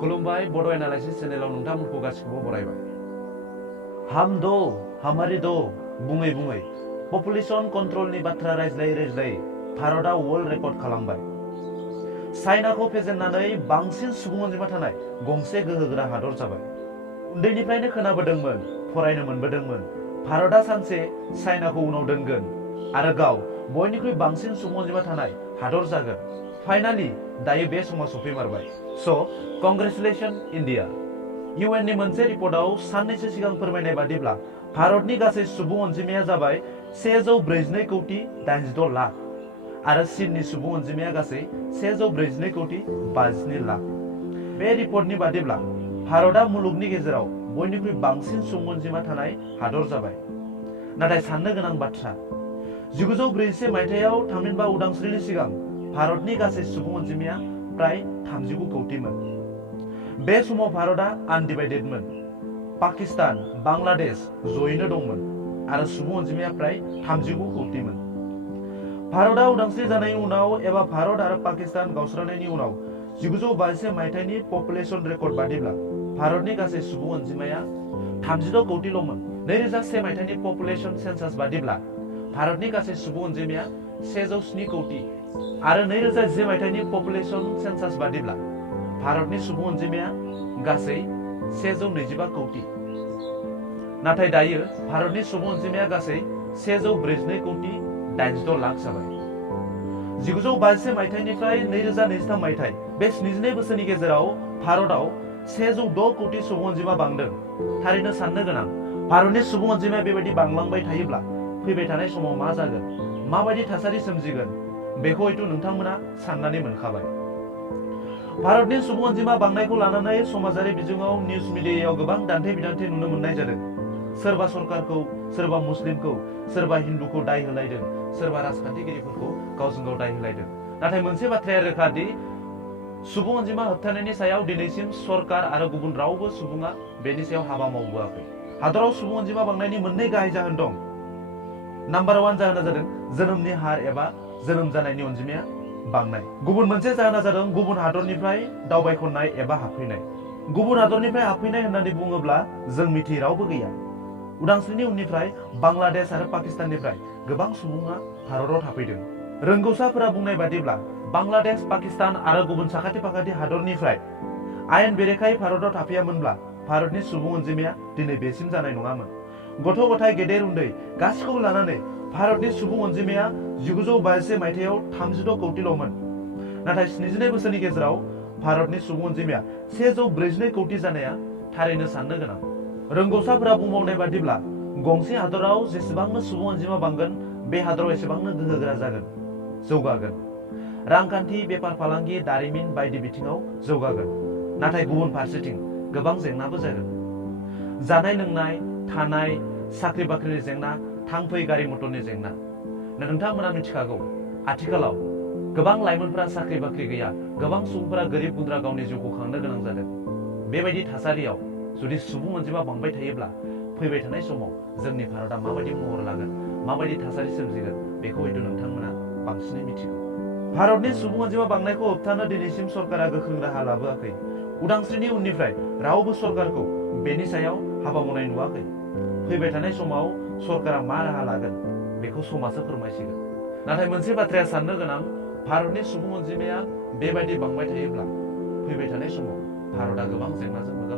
खुलुमबाय बड' एनालाइसिस चेनेलाव नोंथांमोनखौ गासिखौबो बरायबाय। हम दो हमारी दो बुङै बुङै पपुलेशन कन्ट्रलनि बाथ्रा रायज्लायै रायज्लायै भारतआ वर्ल्ड रेकर्ड खालामबाय। चाइनाखौ फेजेननानै बांसिन सुबुं अनजिमा थानाय गंसे गोहोगोरा हादर जाबाय। उन्दैनिफ्रायनो खोनाबोदोंमोन, फरायनो मोनबोदोंमोन, भारतआ सानसे चाइनाखौ उनाव दोनगोन आरो गाव बयनिख्रुइ बांसिन सुबुं अनजिमा थानाय हादर जागोन। फाइनाली दायो बे समा सफैमारबाय। स' कंग्रेचुलेशन इन्डिया। इउएननि मोनसे रिपर्टआव साननैसो सिगां फोरमायनाय बादिब्ला भारतनि गासै सुबुं अनजिमाया जाबाय 142 कौटि 86 लाख आरो चीननि सुबुं अनजिमाया गासै 142 कौटि 57 लाख। बे रिपर्टनि बादिब्ला भारतआ मुलुगनि गेजेराव बयनिख्रुइ बांसिन सुबुं अनजिमा थानाय हादर जाबाय। नाथाय साननो गोनां बाथ्रा, 1941 मायथाइयाव थामहिनबा उदांस्रिनि सिगां भारतनि गासै सुबुं अनजिमाया प्राय 39 कौटिमोन। बे समाव भारतआ आनडिभाइडेडमोन। पाकिस्तान, बांलादेश जयैनो दंमोन आरो सुबुं अनजिमाया प्राय 39 कौटिमोन। भारतआ उदांस्रि जानायनि उनाव एबा भारत आरो पाकिस्तान गावस्रानायनि उनाव 1952 मायथाइनि पपुलेशन रेकर्ड बादिब्ला भारतनि गासै सुबुं अनजिमाया 36 कौटिल'मोन। 2001 मायथाइनि पपुलेशन सेन्सास बादिब्ला भारतनि गासै सुबुं अनजिमाया 107 कौटि आरो 2010 मायथाइनि पपुलेशन सेन्सास बादिब्ला भारतनि सुबुं अनजिमाया गासै 125 कौटि। नाथाय दायो भारतनि सुबुं अनजिमाया गासै 142 कौटि 86 लाख जाबाय। 1952 मायथाइनिफ्राय 2023 मायथाइ बे 72 बोसोरनि गेजेराव भारतआव 106 कौटि सुबुं अनजिमा बांदों। थारैनो साननो गोनां, भारतनि सुबुं अनजिमाया बेबायदि बांलांबाय थायोब्ला फैबाय थानाय समाव मा जागोन, माबायदि थासारि सोमजिगोन, बेखौ हयथ' नोंथांमोना साननानै मोनखाबाय। भारतनि सुबुं अनजिमा बांनायखौ लानानै समाजारि बिजोङाव निउज मिडियायाव गोबां दान्थे बिदान्थे नुनो मोननाय जादों। सोरबा सरकारखौ, सोरबा मुस्लिमखौ, सोरबा हिन्दुखौ दाय होलायदों, सोरबा राजखान्थिगिरिफोरखौ गावजों गाव दाय होलायदों। नाथाय मोनसे बाथ्राया रोखा दि सुबुं अनजिमा होबथानायनि सायाव दिनैसिम सरकार आरो गुबुन रावबो सुबुङा बेनि सायाव हाबा मावबोआखै। हादराव सुबुं अनजिमा बांनायनि मोननै गाहाय जाहोन दं। नाम्बार 1 जाहोना जादों जोनोमनि हार एबा जोनोम जानायनि अनजिमाया बांनाय। गुबुन मोनसे जाहोना जादों गुबुन हादरनिफ्राय दावबायखननाय एबा हाबफैनाय। गुबुन हादरनिफ्राय हाबफैनाय होननानै बुङोब्ला जों मिथियै रावबो गैया। उदांस्रिनि उननिफ्राय बांलादेश आरो पाकिस्ताननिफ्राय गोबां सुबुङा भारताव थाफैदों। रोंगौसाफोरा बुंनाय बादिब्ला बांलादेश, पाकिस्तान आरो गुबुन साखाथि फाखाथि हादरनिफ्राय आयेन बेरेखायै भारताव थाफैयामोनब्ला भारतनि सुबुं अनजिमाया दिनै बेसिम जानाय नङामोन। गथ' गथाय, गेदेर उन्दै गासिखौबो लानानै भारतनि सुबुं अनजिमाया 1952 मायथाइयाव 36 कौटिल'मोन। नाथाय 72 बोसोरनि गेजेराव भारतनि सुबुं अनजिमाया 142 कौटि जानाया थारैनो साननो गोनां। रोंगौसाफोरा बुंबावनाय बादिब्ला गंसे हादराव जेसेबांनो सुबुं अनजिमा बांगोन बे हादराव एसेबांनो गोहोगोरा जागोन, जौगागोन। रांखान्थि, बेफार फालांगि, दारिमिन बायदि बिथिङाव जौगागोन। नाथाय गुबुन फारसेथिं गोबां जेंनाबो जागोन। जानाय लोंनाय, थानाय, साख्रि बाख्रिनि जेंना, थांफै गारि मटरनि जेंना। नोंथांमोना मिथिखागौ, आथिखालाव गोबां लाइमोनफोरा साख्रि बाख्रि गैया, गोबां सुबुंफोरा गोरिब गुन्द्रा गावनि जिउखौ खांनो गोनां जादों। बेबायदि थासारियाव जुदि सुबुं अनजिमा बांबाय थायोब्ला फैबाय थानाय समाव जोंनि भारतआ माबायदि महर लागोन, माबायदि थासारि सोमजिगोन, बेखौ हयथ' नोंथांमोना बांसिनै मिथिगौ। भारतनि सुबुं अनजिमा बांनायखौ होबथानो दिनैसिम सरकारा गोख्रों राहा लाबोआखै। उदांस्रिनि उननिफ्राय रावबो सरकारखौ बेनि सायाव हाबा मावनाय नुवाखै। फैबाय थानाय समाव सरकारा मा राहा लागोन बेखौ समाजआ फोरमायसिगोन। नाथाय मोनसे बाथ्राया साननो गोनां, भारतनि सुबुं अनजिमाया बेबायदि बांबाय थायोब्ला फैबाय थानाय समाव भारतआ गोबां जेंनाजों मोगा